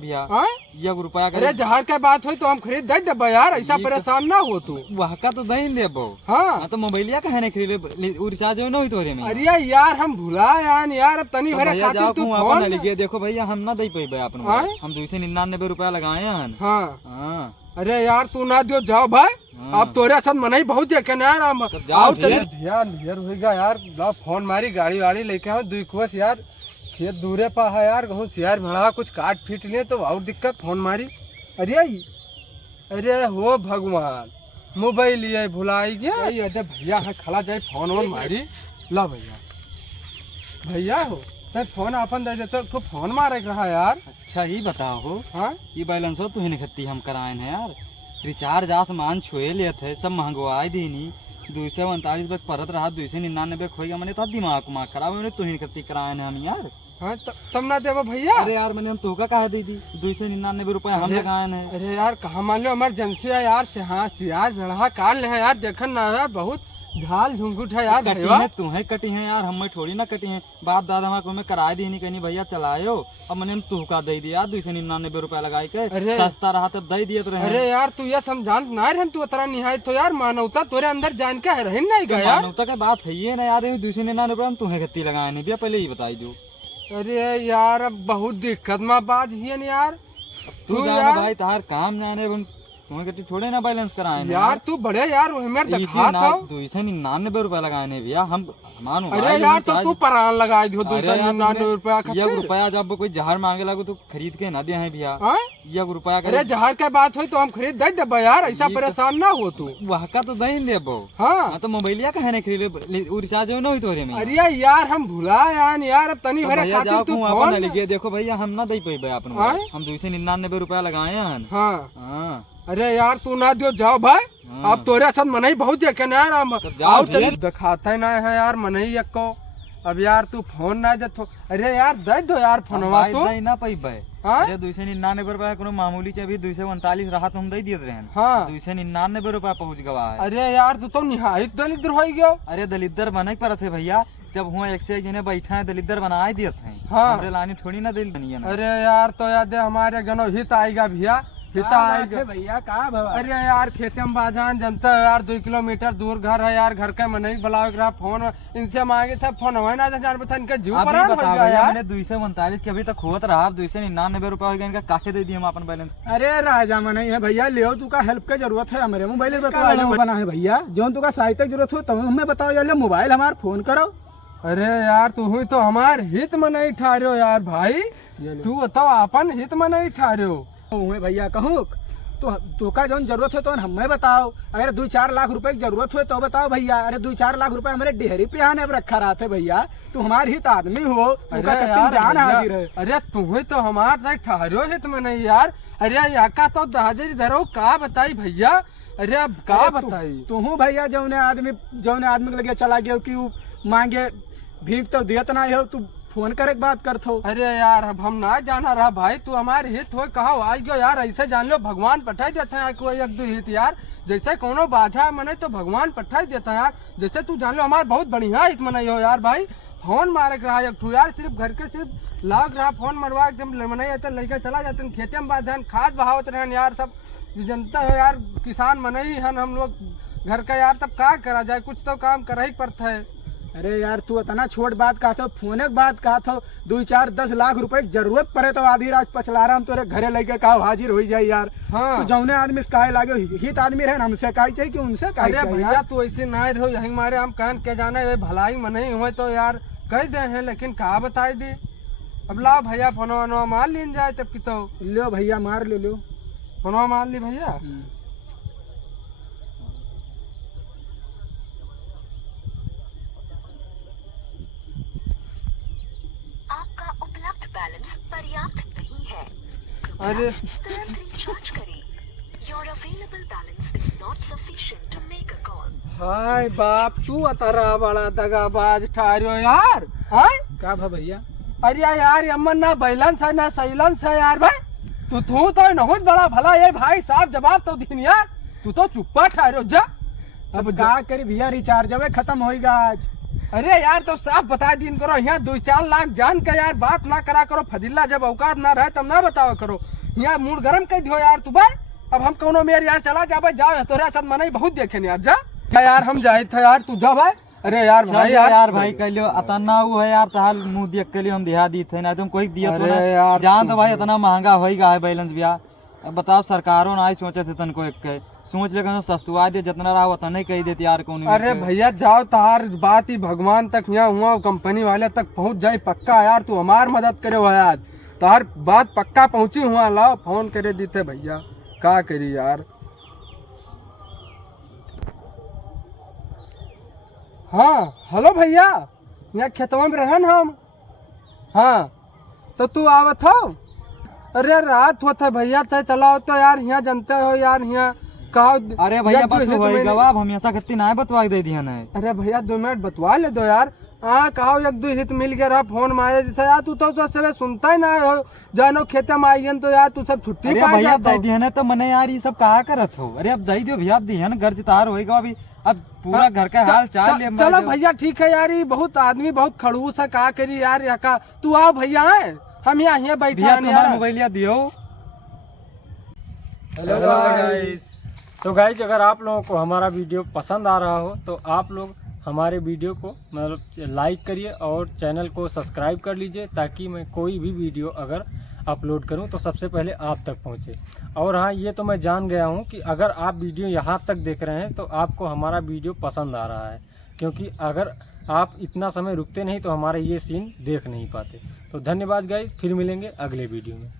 भैया हाँ? 1 रुपया अरे जहर के बात हुई तो हम खरीद दे देबे यार, ऐसा परेशान ना हो तू। वह का तो दही देबो। हाँ तो मोबाइलिया कहे नहीं खरीदे रिचार्ज न हुई तोरे में। अरे यार हम भुला यार अब तनी भरे भैया खातिर जाओ तू अपन फोन लिखे देखो भैया हम ना दे पेबे अपन हाँ? हम 299 रुपया लगाए हैं। हाँ हाँ अरे यार तू ना दियो जाओ भाई, हाँ। अब तोरे साथ मनाई बहुत देखे ना यार हम तो जाओ आओ ढेर। चले भैया ढेर होएगा यार, लाओ फोन मारी गाड़ी वाड़ी लेके आओ दुई खुश यार, खेत दूरे पा है यार, कहूँ शेयर भड़ा कुछ काट फीट लिए तो और दिक्कत फोन मारी। अरे हो भगवान मोबाइल ये भुलाई गया अरे भैया है खड़ा जाए फोन वोन मारी। ला भैया भैया हो ते फोन अपन दे देते तो फोन मारे रहा यार। अच्छा ही बताओ हो हाँ ये बैलेंस हो तुही खत्ती हम कराए हैं यार। रिचार्ज आसमान छुए लिए थे सब महंगवाई दीनी 239 पे परत रहा 299 खोएगा मैंने तो दिमाग खराब मैंने तुही खत्ती कराए हैं हम यार। हाँ तब ना देवो भैया। अरे यार मैंने हम तुका कहा दी थी 299 रुपया हम लगाए हैं। अरे यार कहा मान लो इमरजेंसी है यार से, हाँ यार बड़ा काल है यार, देखन ना यार बहुत झाल झुंझुट है यार। कटी है तुम्हें कटी है यार हमें थोड़ी ना कटी है। बाप दादा हमारे को कराए दी नहीं कहीं भैया चलायो अब मैंने हम तुका दे दिया 299 रुपया लगाई के। अरे सस्ता रहा तब दे दिए रहे। अरे यार तू ये समझान ना रहन तू उतरा निहाय तो यार मानवता तोरे अंदर जान के रह नहीं गया यार। मानवता का बात है ये ना यार 299 रुपया हम तुम्हें खत्ती लगाए नहीं भैया पहले ही बताई दो। अरे यार अब बहुत दिक्कत में बात है ना यार। तू जाने भाई तार काम जाने तुम्हें कटी थोड़े ना बैलेंस कराए यार तू बड़े यार मेरे दिखा था 299 रुपया लगाए नहीं भैया हम मानो। अरे यार तो तू परान लगाई दो 299 रुपया 1 रुपया जब कोई जहर मांगे लगो तो खरीद के ना दिया है भैया। 1 रुपया अरे जहर के बात हुई तो हम खरीद दे देबे यार, ऐसा परेशान ना हो तू। वह का तो दही देबो। हाँ तो मोबाइलिया कहे नहीं खरीदे रिचार्ज न हुई तोरे में। अरे यार हम भुला यार अब तनी भरे खातिर तू फोन लिखे देखो भैया हम ना दे पेबे अपन हम 299 रुपया लगाए हैं। हाँ अरे यार तू ना दियो जाओ भाई, अब तोरे साथ मनाई बहुत देखे ना यार हम आओ चल दिखाता ही ना है यार मनई को। अब यार तू फोन ना दे तो अरे यार दे दो यार फोनवा तू ना पैबे। अरे 299 रुपया कोनो मामूली चे अभी 239 रहा तो हम दे दिए रहे। हाँ 299 रुपया पहुंच गवा है। अरे यार तू तो निहायत दलिद्र हो गयो। अरे दलिद्र बने पर थे भैया जब हुआ एक से एक जने बैठा है दलिद्र बनाए दिए थे। हाँ हमरे लानी थोड़ी ना दिल बनी है। अरे यार तो याद है हमारे गनो हित आएगा भैया भैया कहा अरे यार खेते में बाजान जनता है यार 2 किलोमीटर दूर घर है यार, घर के मनई बुलाओ फोन इनसे मांगे थे फोन हो ना यार बता इनका जीव पर यार। मैंने 239 के अभी तक होत रहा 299 रुपया हो गया इनका काके दे दिए हम अपन बैलेंस। अरे राजा मन है भैया ले तू का हेल्प की जरूरत है हमारे मोबाइल बना है भैया जो तुका सहायता की जरूरत हो तुम हमें बताओ यार मोबाइल हमारे फोन करो। अरे यार तू हुई तो हमार हित में नहीं ठहरो यार भाई, तू बताओ अपन हित में नहीं ठहरो भैया कहूँ तो का जो जरूरत है तो हमें बताओ। अगर 2-4 लाख रुपए की जरूरत हो तो बताओ भैया। अरे 2-4 लाख रुपए हमारे डेहरी पे आने रखा रहा थे भैया, तू हमारे हित आदमी हो जान हाजिर है। अरे तू तो हमारे ठहरो हित में नहीं यार। अरे यहाँ का तो हाजिर धरो का बताई भैया। अरे अब का बताई तू भैया जौने आदमी के लगे चला गया कि मांगे भीख तो दियत ना हो तू फोन करे बात करथो। अरे यार अब हम ना जाना रहा भाई, तू हमारे हित हो कहा आज गयो यार, ऐसे जान लो भगवान पठाई देते हैं कोई एक दो हित यार। जैसे कोनो बाझा मने तो भगवान पठाई देता है यार, जैसे तू जान लो हमारे बहुत बढ़िया हित मनाई हो यार भाई। फोन मारे रहा एक ठू यार सिर्फ घर के सिर्फ लाग रहा फोन मरवा एकदम मनाई आते लेके चला जाते खेते में बाधन खाद बहावत रहे यार। सब जनता है यार किसान मनई है हम लोग घर का यार, तब क्या करा जाए कुछ तो काम कर ही पड़ता है। अरे यार तू इतना छोट बात कहा था फोन की बात कहा था 2-4-10 लाख रुपए की जरूरत पड़े तो आधी रात पछलारा हम तोरे घरे लेके कहा हाजिर हो जाए यार। हाँ। तो जौने आदमी से काहे लागे हित आदमी रहे हमसे काहे चाहिए कि उनसे काहे चाहिए। भैया तू ऐसे ना रहो यही मारे हम कहन के जाने भलाई में नहीं हुए तो यार कह दे हैं, लेकिन कहा बताई दी। अब लाओ भैया फोनवा मार लीन जाए तब की तो लो भैया मार लो फोनवा मार ली भैया। बैलेंस पर्याप्त नहीं है, अरे तुरंत रिचार्ज करें। Your available balance is not sufficient to make a call. हाय बाप तू अतरा बड़ा दगाबाज ठहरो यार। हाय का भैया। अरे यार अमन ना बैलेंस है ना सैलेंस है यार भाई, तू तो बहुत बड़ा भला ये भाई साहब जवाब तो दिन यार, तू तो चुप्पा ठहरो जा। अब क्या करी भैया रिचार्ज खत्म होएगा आज। अरे यार तो साफ बता दिन करो, यहाँ 2-4 लाख जान के यार बात ना करा करो। फदिल्ला जब औकात ना रहे तब ना बताओ करो। यहाँ मूड गरम कर दियो यार तू भाई। अब हम कोनो मेरे यार चला जा भाई, जाओ तोरा साथ मने बहुत देखे यार। जा क्या यार हम जाए थे यार, तू जा भाई। अरे यार भाई यार भाई कहियो अतना वो है यार, तहाल मुंह देख के लिए हम दिहा दी थे ना, तुम कोई दिया तो अरे ना यार जान तो भाई इतना महंगा होएगा है बैलेंस बिया। अब बताओ सरकारों ना ही सोचे थे तन को एक के सोच लेकर सस्तुआ दे, जितना रहा उतना नहीं कही देती यार कौन। अरे भैया जाओ, तार बात ही भगवान तक यहाँ हुआ, कंपनी वाले तक पहुँच जाए पक्का यार। तू हमार मदद करे हो यार, तार बात पक्का पहुँची हुआ। लाओ फोन करे देते भैया, क्या करी यार। हाँ हेलो भैया, यहाँ खेतवा में रहन हम। हाँ तो तू आवत हो? अरे रात होत है भैया, चाहे चलाओ तो यार यहाँ जानते हो यार यहाँ कहो। अरे भैया बस होएगा बाब, हम ऐसा कितनी ना बतवा दे दिया ना। अरे भैया 2 मिनट बतवा ले दो यार। हाँ कहो 1-2 हित मिल गया रहा, फोन मारे दिया यार। तू तो सब सुनता ही ना हो, जानो खेते में आई तो यार तू सब छुट्टी अरे पाई भैया जाता दे दिया ना तो मने यार ये सब कहा करत हो। अरे अब दे दियो भैया, अब दिया ना घर जितार होएगा अभी। अब पूरा घर का हाल चाल ले। चलो भैया ठीक है यार, ये बहुत आदमी बहुत खड़ूस है, का करी यार। यहाँ का तू आओ भैया, है हम यहाँ बैठे हैं तुम्हारा मोबाइल दियो। Hello guys. तो गाइज अगर आप लोगों को हमारा वीडियो पसंद आ रहा हो तो आप लोग हमारे वीडियो को मतलब लाइक करिए और चैनल को सब्सक्राइब कर लीजिए, ताकि मैं कोई भी वीडियो अगर अपलोड करूं तो सबसे पहले आप तक पहुंचे। और हाँ ये तो मैं जान गया हूं कि अगर आप वीडियो यहां तक देख रहे हैं तो आपको हमारा वीडियो पसंद आ रहा है, क्योंकि अगर आप इतना समय रुकते नहीं तो हमारे ये सीन देख नहीं पाते। तो धन्यवाद गाइज, फिर मिलेंगे अगले वीडियो में।